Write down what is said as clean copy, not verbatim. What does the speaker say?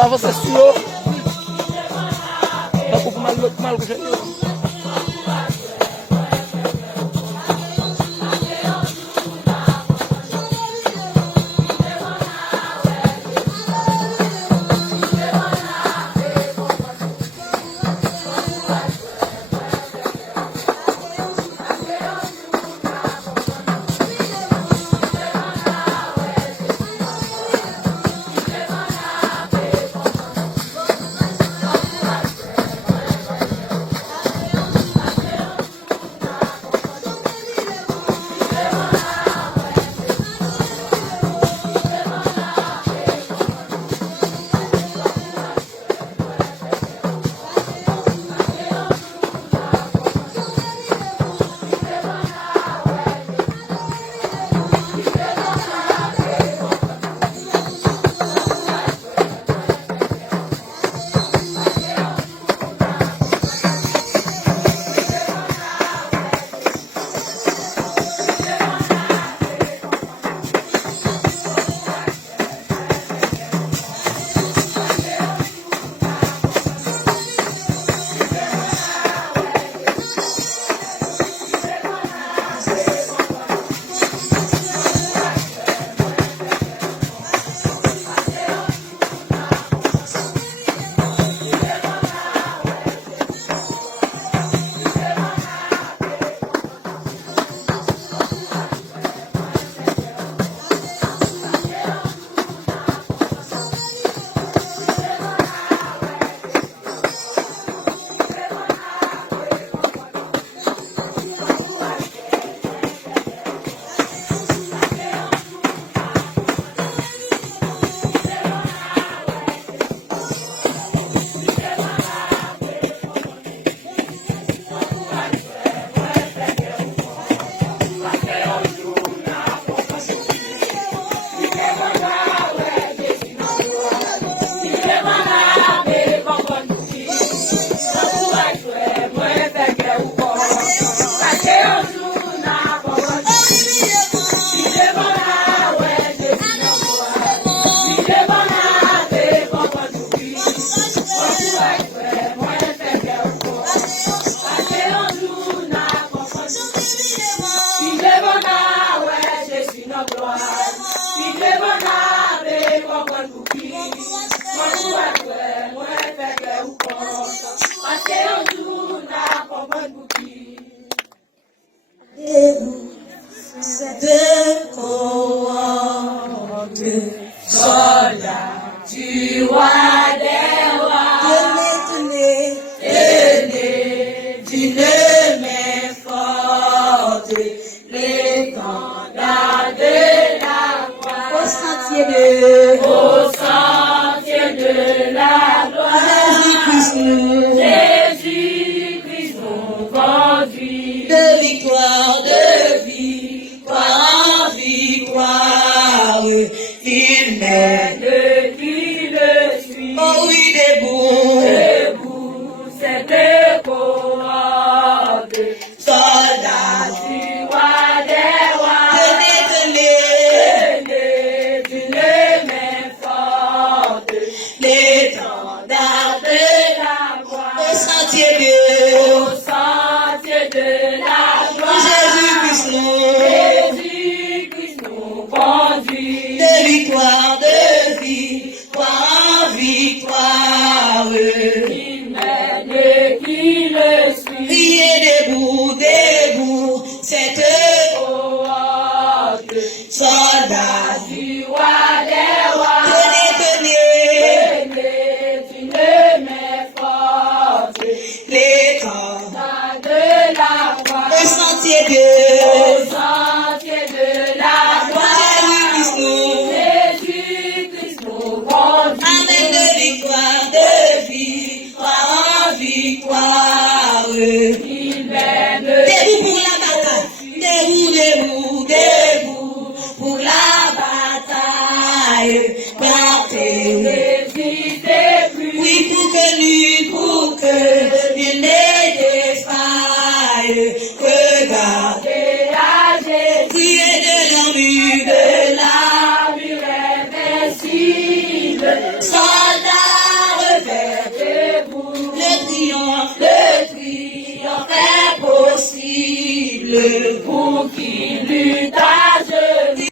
va avancer sur eux. Pas beaucoup mal couché. Cette cohorte soldats du roi des rois, tenez d'une main forte l'étendard de la croix au sentier de la gloire. Jésus-Christ nous conduit de victoire en victoire, il mène qui le suit. Oh oui, debout, cette cohorte, soldats du roi des rois, tenez d'une main forte l'étendard de la croix au sentier de la gloire. Jésus-Christ nous conduit de victoire en victoire, il mène qui le suit. Priez debout, cette cohorte, soldats du roi des rois, tenez d'une main forte l'étendard de la croix au sentier de la gloire. Jésus-Christ nous conduit. Amen, de victoire en victoire, il mène. Debout pour la bataille, debout pour la bataille,